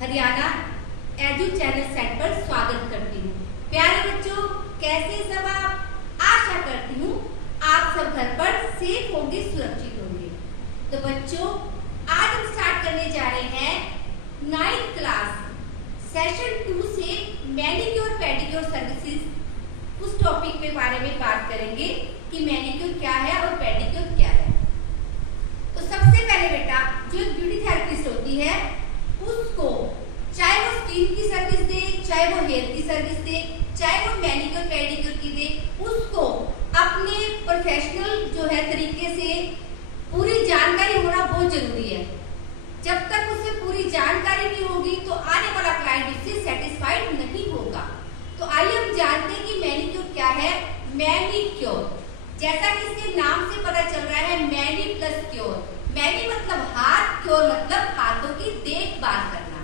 Haryana edu channel set पर स्वागत करती हूँ। प्यारे बच्चों, कैसे सब आप? आशा करती हूँ आप सब घर पर सेफ होंगे, सुरक्षित होंगे। तो बच्चों, आज हम स्टार्ट करने जा रहे हैं 9th क्लास सेशन 2 से मैनीक्योर पेडिक्योर सर्विसेज। उस टॉपिक के बारे में बात करेंगे कि मैनीक्योर क्या है और पेडिक्योर क्या है। तो सबसे पहले बेटा, जो एक ब्यूटी थेरेपिस्ट होती है उसको, चाहे वो स्किन की सर्विस दे, चाहे वो हेयर की सर्विस दे, चाहे वो मैनीक्योर पेडिक्योर की दे, उसको अपने प्रोफेशनल जो है तरीके से पूरी जानकारी होना बहुत जरूरी है। जब तक उसे पूरी जानकारी नहीं होगी तो आने वाला क्लाइंट उससे सेटिस्फाइड नहीं होगा। तो आइए हम जानते हैं कि मैनीक्योर क्या है। मैनीक्योर, जैसा कि इसके नाम से पता चल रहा है, मैनी प्लस क्योर। मैनी मतलब हाथ, क्योर मतलब हाथों की देखभाल करना,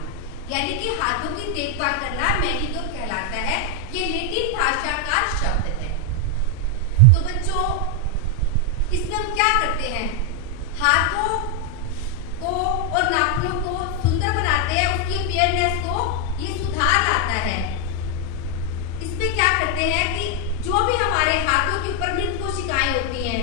यानी कि हाथों की देखभाल करना मैनीक्योर कहलाता है। ये लैटिन भाषा का शब्द है। तो बच्चों, इसमें हम क्या करते हैं? हाथों को और नाखूनों को सुंदर बनाते हैं, उसकी अपीयरेंस को ये सुधार लाता है। इसमें क्या करते हैं कि जो भी हमारे हाथों के ऊपर मृत कोशिकाएं होती हैं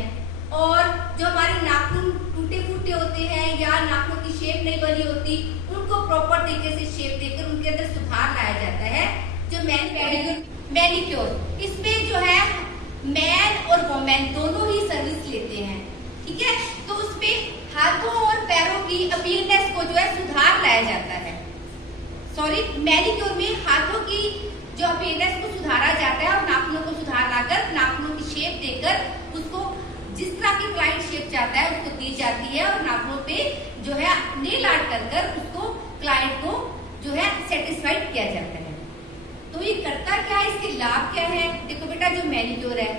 और जो हमारे नाखून टूटे फूटे होते हैं या नाखून की शेप नहीं बनी होती, उनको प्रॉपर तरीके से शेप देकर उनके अंदर सुधार लाया जाता है। जो मैनीक्योर, इसमें जो है मैन और वोमेन दोनों ही सर्विस लेते हैं, ठीक है। तो उसमें हाथों और पैरों की अपीयरेंस को जो है सुधार लाया जाता है। मैनीक्योर में हाथों की जो अपीयरेंस को सुधारा जाता है और नाखूनों को सुधार लाकर, नाखूनों की शेप देकर उसको जिस तरह की क्लाइंट शेप चाहता है उसको दी जाती है और नाखूनों पे जो है नेल आर्ट कर उसको क्लाइंट को जो है सेटिस्फाइड किया जाता है। तो ये करता क्या है, इसके लाभ क्या है? देखो बेटा, जो मैनीक्योर है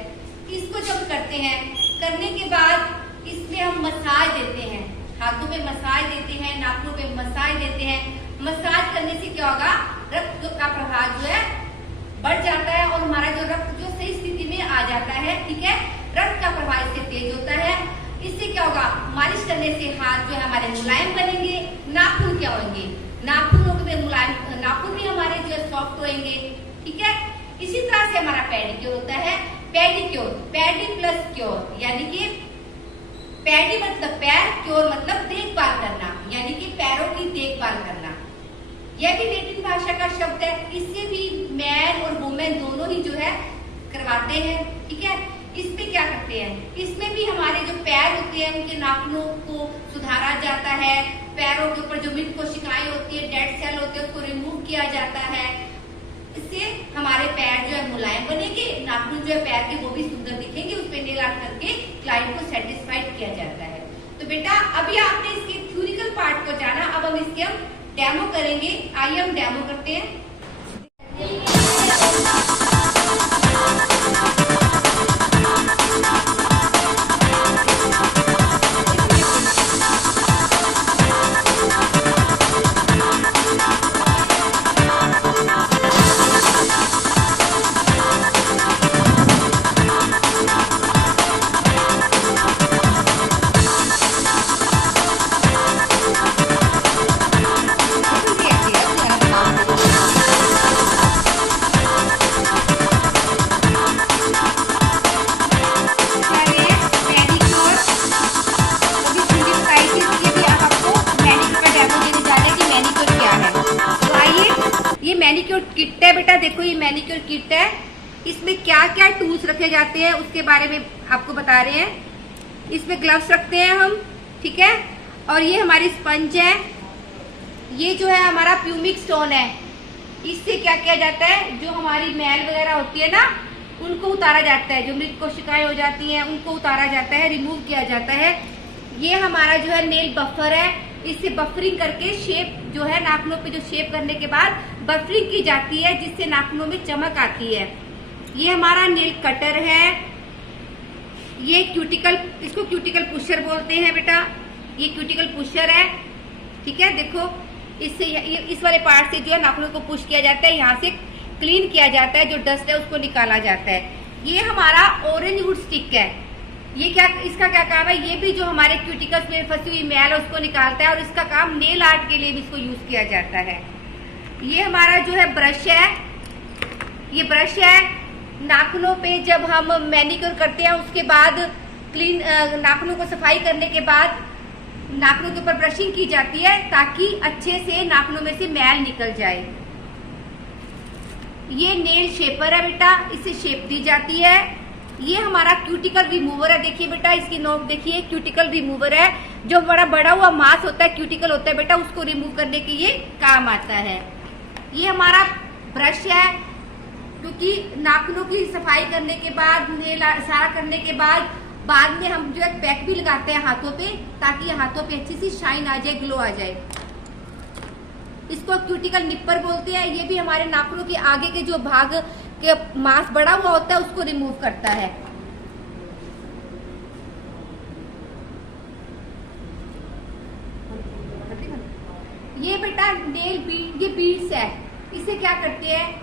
इसको जब करते हैं, करने के बाद इसमें हम मसाज देते हैं, हाथों पे मसाज देते हैं, नाखूनों पे मसाज देते हैं। मसाज करने से क्या होगा? रक्त का प्रवाह जो है बढ़ जाता है और हमारा जो रक्त जो सही स्थिति में आ जाता है, ठीक है। रक्त का प्रवाह इससे तेज होता है। इससे क्या होगा? मालिश करने से हाथ जो है हमारे मुलायम बनेंगे। नाखून क्या होंगे? नाखूनों के मुलायम, नाखून भी हमारे जो है सॉफ्ट होंगे, ठीक है। इसी तरह से हमारा पेडिक्योर होता है। पेडिक्योर, पैडी प्लस क्योर, यानी कि पैडी मतलब पैर, क्योर मतलब देखभाल करना, यानी कि पैरों की देखभाल करना। यह भी लैटिन भाषा का शब्द है। इससे भी मैन और वुमेन दोनों ही जो है करवाते हैं, ठीक है। इसमें क्या करते हैं? इसमें भी हमारे जो पैर होते हैं उनके नाखूनों को सुधारा जाता है। पैरों के ऊपर जो मृत कोशिकाएं होती है, डेड सेल होते हैं, उसको रिमूव किया जाता है। इससे हमारे पैर जो है मुलायम बनेंगे, नाखून जो है पैर के वो भी सुंदर दिखेंगे। उस पर नेल आर्ट करके क्लाइंट को सेटिस्फाइड किया जाता है। तो बेटा अभी आपने इसके थ्योरिकल पार्ट को जाना, अब हम इसके डेमो करेंगे। आइए हम डेमो करते हैं। ये मैनिक्योर किट है बेटा, देखो ये मैनिक्योर किट है। इसमें क्या क्या टूल्स रखे जाते हैं उसके बारे में आपको बता रहे हैं। इसमें ग्लव्स रखते हैं हम, ठीक है। और ये हमारी स्पंज है, ये जो है हमारा प्यूमिक स्टोन है। इससे क्या किया जाता है, जो हमारी मैल वगैरह होती है ना उनको उतारा जाता है, जो मृत कोशिकाएं हो जाती हैं उनको उतारा जाता है, रिमूव किया जाता है। ये हमारा जो है नेल बफर है, इससे बफरिंग करके शेप जो है नाखूनों पे जो शेप करने के बाद बफरिंग की जाती है, जिससे नाखूनों में चमक आती है। ये हमारा नेल कटर है, ये क्यूटिकल, इसको क्यूटिकल पुशर बोलते हैं बेटा, ये क्यूटिकल पुशर है, ठीक है। देखो इससे इस वाले पार्ट से जो है नाखूनों को पुश किया जाता है, यहाँ से क्लीन किया जाता है, जो डस्ट है उसको निकाला जाता है। ये हमारा ऑरेंज वुड स्टिक है, ये क्या, इसका क्या काम है, ये भी जो हमारे क्यूटिकल्स में फंसी हुई मैल है उसको निकालता है, और इसका काम नेल आर्ट के लिए भी इसको यूज किया जाता है। ये हमारा जो है ब्रश है, ये ब्रश है, नाखूनों पे जब हम मैनिक्योर करते हैं उसके बाद क्लीन नाखूनों को सफाई करने के बाद नाखूनों के ऊपर ब्रशिंग की जाती है ताकि अच्छे से नाखूनों में से मैल निकल जाए। ये नेल शेपर है बेटा, इससे शेप दी जाती है। ये हमारा क्यूटिकल रिमूवर है, देखिए बेटा इसकी नोक देखिए, क्यूटिकल रिमूवर है। जो बड़ा बड़ा हुआ मांस होता है, क्यूटिकल होता है बेटा, उसको रिमूव करने के ये काम आता है। ये हमारा ब्रश है, क्योंकि नाखूनों की सफाई करने के बाद, नेल सारा करने के बाद में हम जो है पैक भी लगाते हैं हाथों पे, ताकि हाथों पे अच्छी सी शाइन आ जाए, ग्लो आ जाए। इसको क्यूटिकल निपर बोलते हैं। ये भी हमारे नाखूनों के आगे के जो भाग के मांस बड़ा हुआ होता है उसको रिमूव करता है। ये बेटा नेल बीड, ये बीड्स है। इसे क्या करते हैं,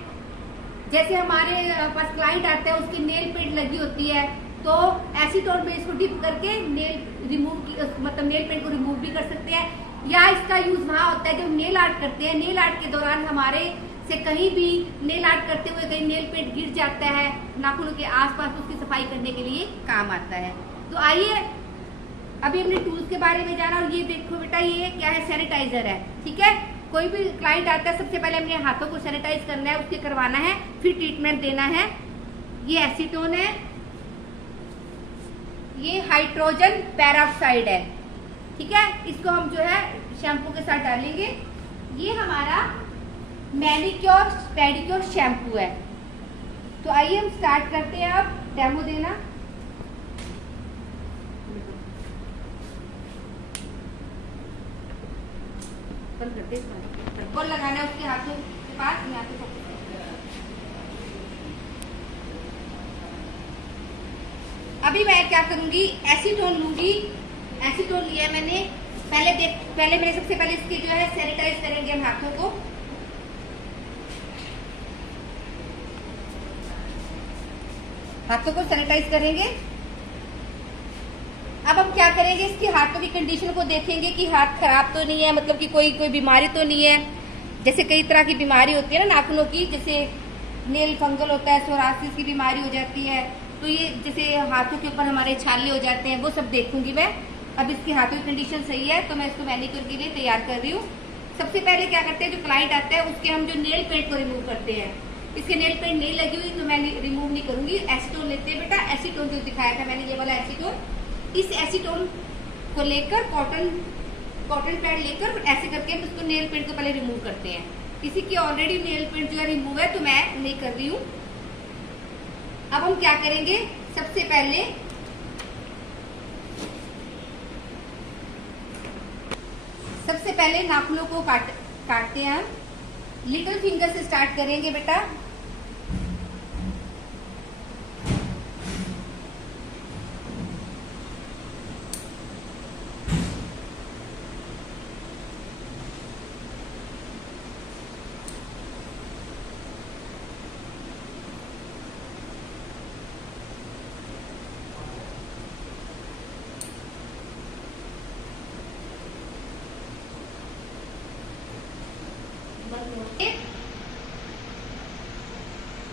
जैसे हमारे पास क्लाइंट आता है उसकी नेल पेंट लगी होती है, तो एसीटोन में इसको डिप करके नेल रिमूव की, मतलब नेल पेंट को रिमूव भी कर सकते हैं। या इसका यूज वहां होता है जब नेल आर्ट करते हैं, नेल आर्ट के दौरान हमारे से कहीं भी नेल आर्ट करते हुए कहीं नेल पेंट गिर जाता है नाखूनों के आसपास, उसकी सफाई करने के लिए काम आता है। तो आइए अभी हमने टूल्स के बारे में जाना। और ये देखो बेटा ये क्या है, सैनिटाइजर है, ठीक है। कोई भी क्लाइंट आता है सबसे पहले हमने हाथों को सैनिटाइज करना है, उसके करवाना है, फिर ट्रीटमेंट देना है। ये एसीटोन है, ये हाइड्रोजन पेरोक्साइड है, ठीक है। इसको हम जो है शैम्पू के साथ डालेंगे। ये हमारा मैनिक्योर पेडिक्योर शैम्पू है। तो आइए हम स्टार्ट करते हैं अब डेमो देना। बंद करते हैं, कौन लगाना है उसके हाथों के पास, यहाँ पे अभी मैं क्या करूंगी, एसीटोन लूंगी। एसीटोन लिया है मैंने, पहले मैंने सबसे पहले इसके जो है सैनिटाइज करेंगे हम हाथों को। हाथों को सैनिटाइज करेंगे। अब हम क्या करेंगे, इसके हाथों की कंडीशन को देखेंगे कि हाथ खराब तो नहीं है, मतलब कि कोई बीमारी तो नहीं है। जैसे कई तरह की बीमारी होती है ना नाखूनों की, जैसे नेल फंगल होता है, सोरासिस की बीमारी हो जाती है, तो ये जैसे हाथों के ऊपर हमारे छाले हो जाते हैं, वो सब देखूंगी मैं। अब इसके हाथों की कंडीशन सही है तो मैं इसको मैनिक्योर के लिए तैयार कर रही हूँ। सबसे पहले क्या करते हैं, जो क्लाइंट आता है उसके हम जो नेल पेंट को रिमूव करते हैं। इसके नेल पेंट नहीं लगी हुई तो मैं रिमूव नहीं करूंगी। एसीटोन लेते हैं बेटा, एसीटोन जो दिखाया था मैंने, ये वाला एसीटोन। इस एसीटोन को लेकर कॉटन पैड लेकर ऐसे करके हम इसको नेल पेंट को पहले रिमूव करते हैं। किसी की ऑलरेडी नेल पेंट जो है रिमूव है तो मैं नहीं कर रही हूँ। अब हम क्या करेंगे, सबसे पहले सबसे पहले नाखूनों को काटते हैं हम। लिटिल फिंगर से स्टार्ट करेंगे बेटा।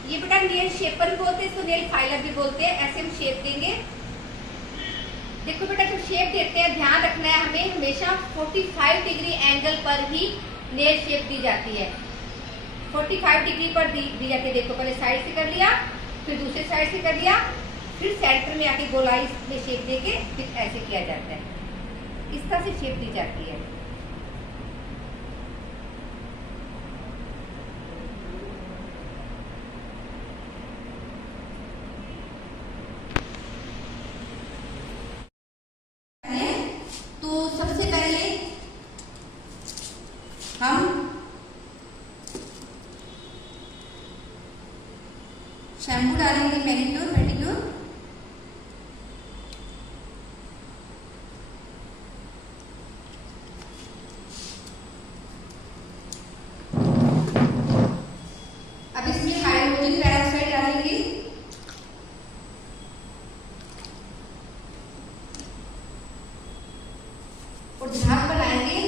ये बेटा नेल शेपर भी बोलते हैं, इसको नेल फाइलर भी बोलते हैं। ऐसे हम शेप देंगे। देखो बेटा जब शेप देते हैं ध्यान रखना है हमें हमेशा 45 डिग्री एंगल पर ही नेल शेप दी जाती है। 45 डिग्री पर दी जाती है। देखो पहले साइड से कर लिया, फिर दूसरे साइड से कर लिया, फिर सेंटर में आके गोलाई में शेप देके फिर ऐसे किया जाता है। इस तरह से शेप दी जाती है। तो सबसे पहले हम शैम्पू डालेंगे मैनीक्योर पेडिक्योर। अब इसमें हाइड्रोजन पेरोक्साइड डालेंगे। और झाग बनाएंगे।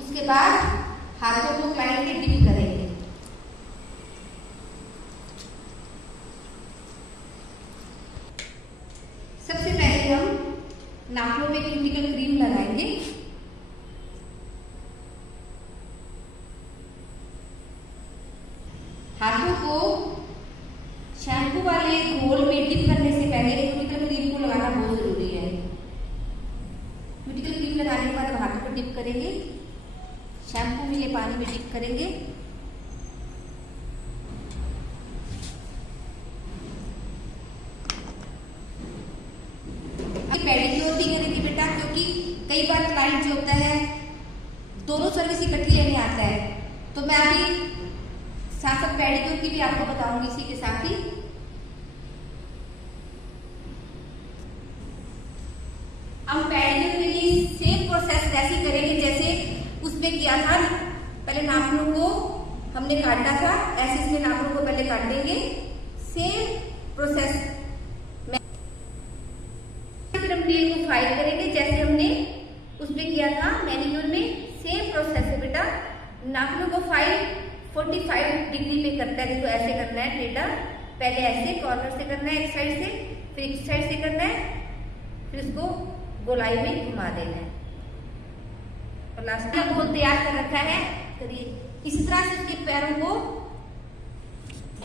उसके बाद हाथों को क्लाइंट के डिप करेंगे। सबसे पहले हम नाखूनों में क्यूटिकल क्रीम लगाएंगे। हाथों को शैम्पू वाले घोल में डिप करने से पहले क्यूटिकल क्रीम को लगाना बहुत जरूरी है। क्यूटिकल क्रीम लगाने के बाद हाथों को डिप करेंगे। शैम्पू मिले पानी में डिप करेंगे। पेडिक्योर भी करेंगे बेटा, क्योंकि कई बार क्लाइंट जो होता है दोनों सर्विस इकट्ठी लेने आता है। तो मैं अभी साथ साथ पेडिक्योर की भी आपको बताऊंगी इसी के साथ ही। हम पेडिक्योर के लिए सेम प्रोसेस वैसे करेंगे जैसे उसमें किया था। पहले नाखूनों को हमने काटा था, ऐसे इसमें नाखूनों को पहले काट देंगे। सेम प्रोसेस फिर हम नेल को फाइल करेंगे जैसे हमने उसमें किया था मैनीक्योर में। सेम प्रोसेस है बेटा। नाखूनों को फाइल 45 डिग्री पे करता है। देखो ऐसे करना है टेढ़ा, पहले ऐसे कॉर्नर से करना है एक साइड से, फिर एक साइड से करना है, फिर इसको गोलाई में घुमा देना है। और लास्ट में घोल तैयार कर रखा है। करिए इसी तरह से इसके पैरों को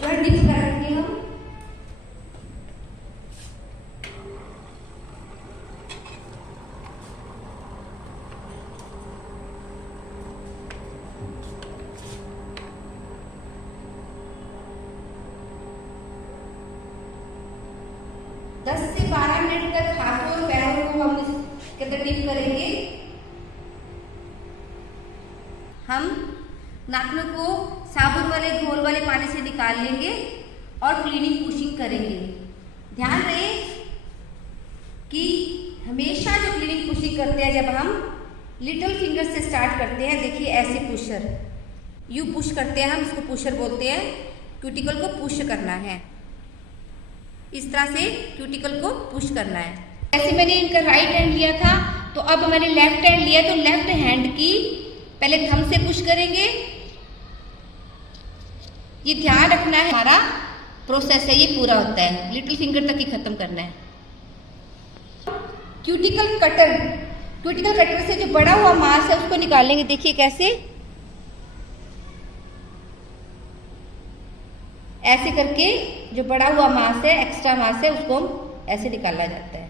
डिप करेंगे हम। दस से 12 मिनट तक हाथों और पैरों को हम इसके अंदर डिप करेंगे। हम नाखूनों को साबुन वाले घोल वाले पानी से निकाल लेंगे और क्लीनिंग पुशिंग करेंगे। ध्यान रहे कि हमेशा जो क्लीनिंग पुशिंग करते हैं जब हम लिटिल फिंगर से स्टार्ट करते हैं। देखिए ऐसे पुशर यू पुश करते हैं हम, इसको पुशर बोलते हैं। क्यूटिकल को पुश करना है, इस तरह से क्यूटिकल को पुश करना है। ऐसे मैंने इनका राइट हैंड लिया था, तो अब मैंने लेफ्ट हैंड लिया, तो लेफ्ट हैंड की पहले थंब से पुश करेंगे। ये ध्यान रखना है, हमारा प्रोसेस है ये पूरा होता है, लिटिल फिंगर तक ही खत्म करना है। क्यूटिकल कटर से जो बड़ा हुआ मांस है उसको निकालेंगे। देखिए कैसे, ऐसे करके जो बड़ा हुआ मांस है, एक्स्ट्रा मांस है, उसको ऐसे निकाला जाता है।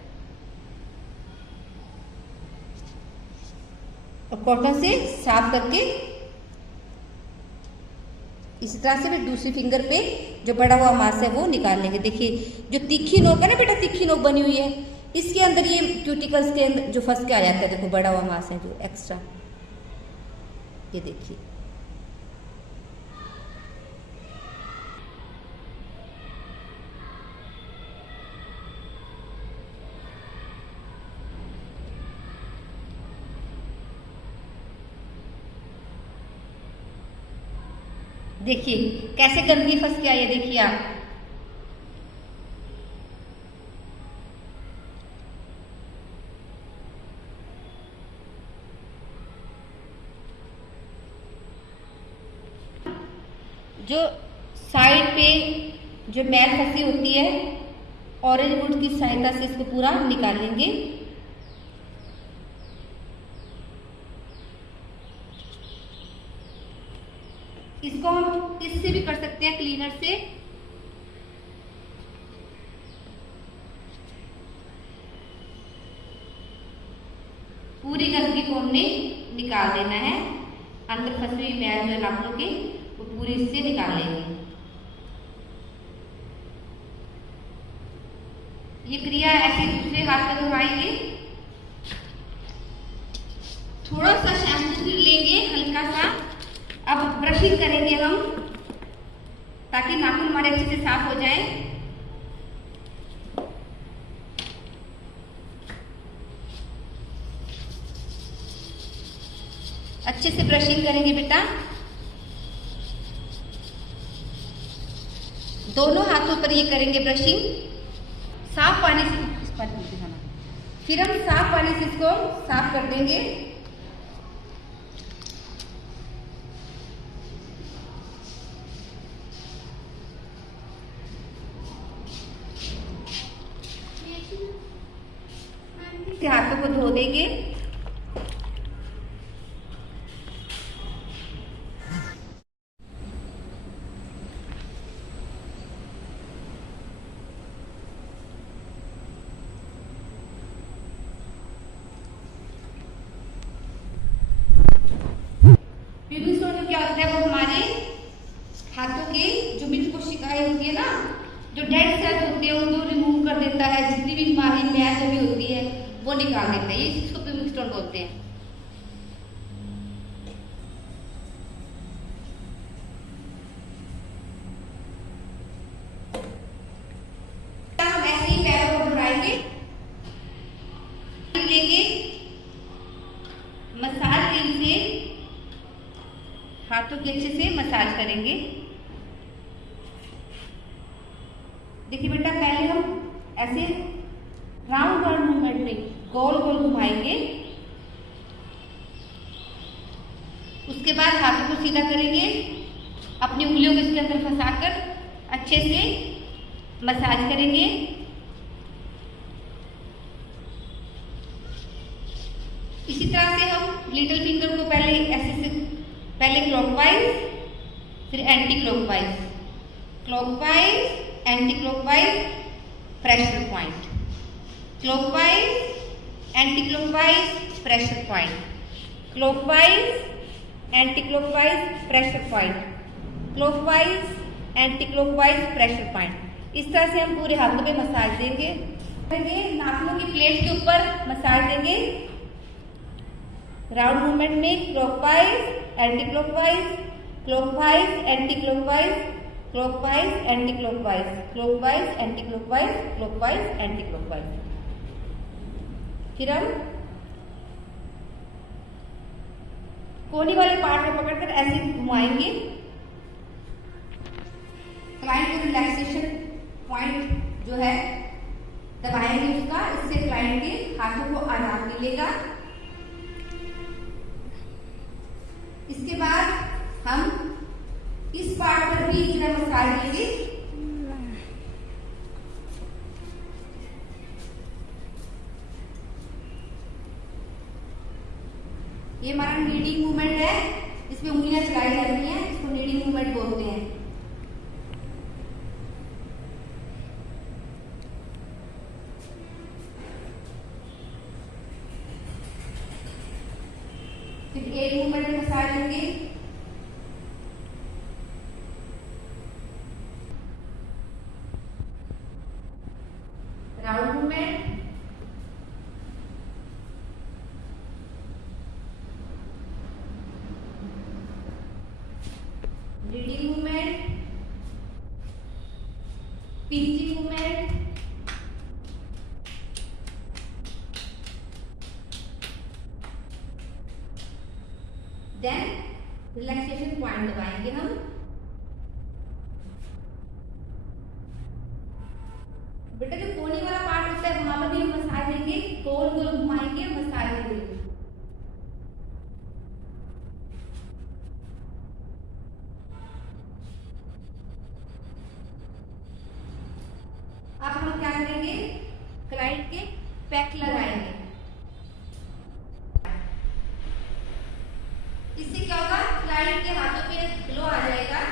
और कॉटन से साफ करके इसी तरह से फिर दूसरी फिंगर पे जो बड़ा हुआ मांस है वो निकाल लेंगे। देखिए जो तीखी नोक है ना बेटा, तीखी नोक बनी हुई है, इसके अंदर ये क्यूटिकल्स के अंदर जो फंस के आ जाता है। देखो बड़ा हुआ मांस है जो एक्स्ट्रा, ये देखिए। देखिए कैसे गंदगी फंस गया, ये देखिए आप। जो साइड पे जो मैल फंसी होती है, ऑरेंज वुड की सहायता से इसको पूरा निकालेंगे। इसको हम इससे भी कर सकते हैं, क्लीनर से। पूरी गंदगी को हमने निकाल देना है। अंदर फंसी हुई मैल जो नाखूनों की वो पूरी इससे निकाल लेंगे। ये क्रिया ऐसे दूसरे हाथ में घुमाएंगे। थोड़ा सा शैम्पू लेंगे, हल्का सा। अब ब्रशिंग करेंगे हम, ताकि नाखून हमारे अच्छे से साफ हो जाए। अच्छे से ब्रशिंग करेंगे बेटा। दोनों हाथों पर ये करेंगे ब्रशिंग। साफ पानी से इस पर फिर हम साफ पानी से इसको साफ कर देंगे। हाथों को धो देंगे। ब्यूटी स्टोन में क्या होता है, वो हमारे हाथों के जो मिर्च कोशिकाएं होती है ना, जो डेड सेल्स होते हैं उनको रिमूव कर देता है। जितनी भी हमारी मैल जमी होती है वो निकाल देता है। ये इसको ब्यूटी स्टोन बोलते हैं। हम ऐसे ही पैरों को घुमाएंगे, लेंगे मसाज क्रीम से हाथों की अच्छे से मसाज करेंगे। देखिए बेटा, पहले हम ऐसे राउंड राउंड मूवमेंट में गोल गोल घुमाएंगे। उसके बाद हाथों को सीधा करेंगे, अपनी उंगलियों को इसके अंदर फंसाकर अच्छे से मसाज करेंगे। इसी तरह से हम लिटिल फिंगर को पहले क्लॉकवाइज, फिर anti clockwise, clockwise anti clockwise pressure point, clockwise anti clockwise pressure point, clockwise anti clockwise pressure point, clockwise anti clockwise pressure point. इस तरह से हम पूरे हाथों पे मसाज देंगे। नाखूनों की प्लेट के ऊपर मसाज देंगे राउंड मूवमेंट में, clockwise anti clockwise, clockwise anti clockwise, clockwise anti clockwise, clockwise anti clockwise, clockwise anti clockwise. फिर हम कोनी वाले पार्ट में पकड़कर ऐसे घुमाएंगे। क्लाइंट को रिलैक्सेशन पॉइंट जो है दबाएंगे उसका, इससे क्लाइंट के हाथों को आराम मिलेगा। इसके बाद हम इस पार्ट पर भी इतना मसाज देंगे। ये हमारा नीडिंग मूवमेंट है, इसमें उंगलियां चलाई जाती हैं, इसको नीडिंग मूवमेंट बोलते हैं। फिर एक मूवमेंट में मसाज देंगे। Round movement, pinching movement, then relaxation point दबाएंगे हम। बेटा जो कोने वाला पार्ट होता है वहां पर भी हम मसाज देंगे, गोल गोल घुमाएंगे, मसाज देंगे। अब हम क्या करेंगे, क्लाइंट के पैक लगाएंगे। इससे क्या होगा, क्लाइंट के हाथों पे ग्लो आ जाएगा।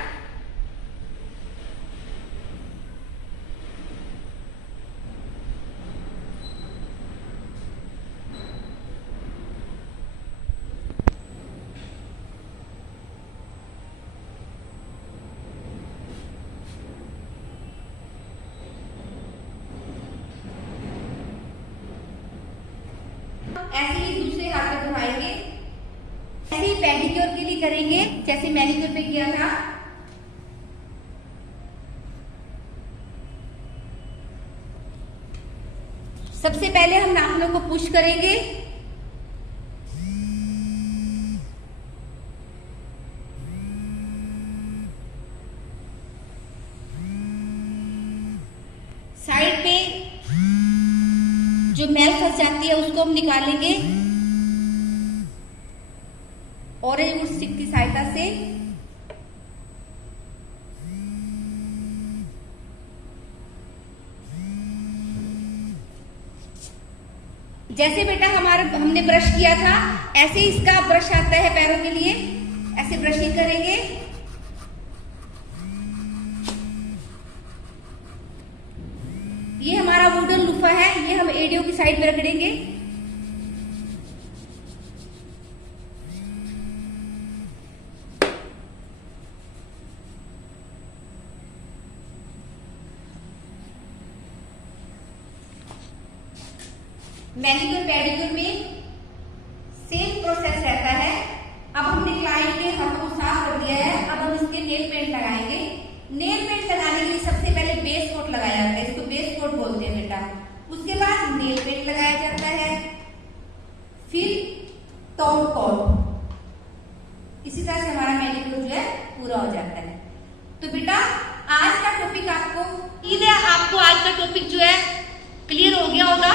ऐसे ही दूसरे हाथ पे घुमाएंगे, ऐसे ही पेडिक्योर के लिए करेंगे जैसे मैनिक्योर पे किया था। सबसे पहले हम नाखूनों को पुश करेंगे, साइड पे जो मैल फंस जाती है उसको हम निकालेंगे ऑरेंज वुड स्टिक की सहायता से। जैसे बेटा हमने ब्रश किया था ऐसे ही इसका ब्रश आता है पैरों के लिए, ऐसे ब्रशिंग करेंगे। ये हमारा वुडन लूफा है, ये हम एडियो की साइड में रगड़ेंगे। मैनिक्योर पेडिक्योर में सेम प्रोसेस रहता है। अब हमने क्लाइंट के हाथों को साफ कर दिया है, अब हम इसके नेल पेंट लगाएंगे। नेल पेंट लगाने के लिए सबसे पहले बेस कोट लगाया जाता है, इसको बेस कोट बोलते हैं बेटा। उसके बाद नेल पेंट लगाया जाता है, फिर टॉप कोट। इसी तरह से हमारा मैनिक्योर जो है पूरा हो जाता है। तो बेटा आज का टॉपिक आपको आज का टॉपिक जो है क्लियर हो गया होगा।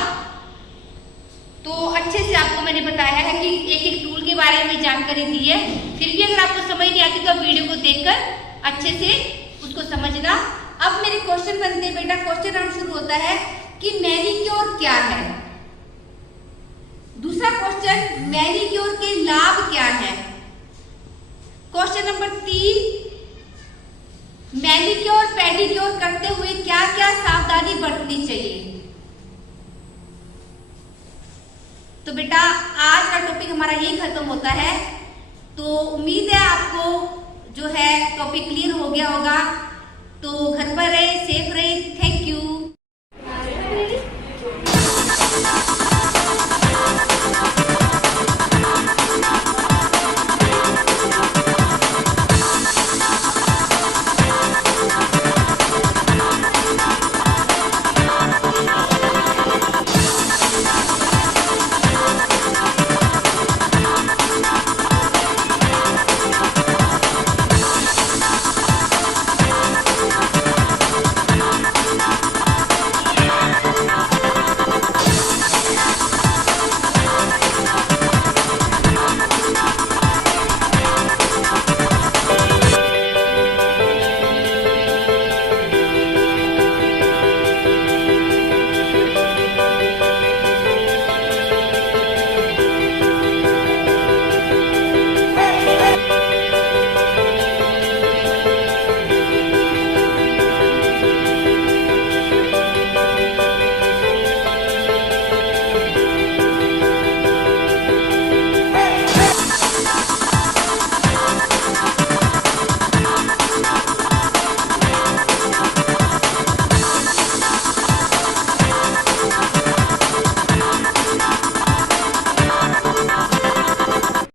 तो अच्छे से आपको मैंने बताया है कि एक एक टूल के बारे में जानकारी दी है। फिर भी अगर आपको समझ नहीं आती तो आप वीडियो को देखकर अच्छे से उसको समझना। अब मेरे क्वेश्चन बनते हैं बेटा, क्वेश्चन राउंड शुरू होता है कि मैनिक्योर क्या है। दूसरा क्वेश्चन, मैनिक्योर के लाभ क्या है। क्वेश्चन नंबर 3, मैनिक्योर पेडिक्योर करते हुए क्या क्या सावधानी बरतनी चाहिए। तो बेटा आज का टॉपिक हमारा यही खत्म होता है। तो उम्मीद है आपको जो है टॉपिक क्लियर हो गया होगा। तो घर पर रहे, सेफ रहे।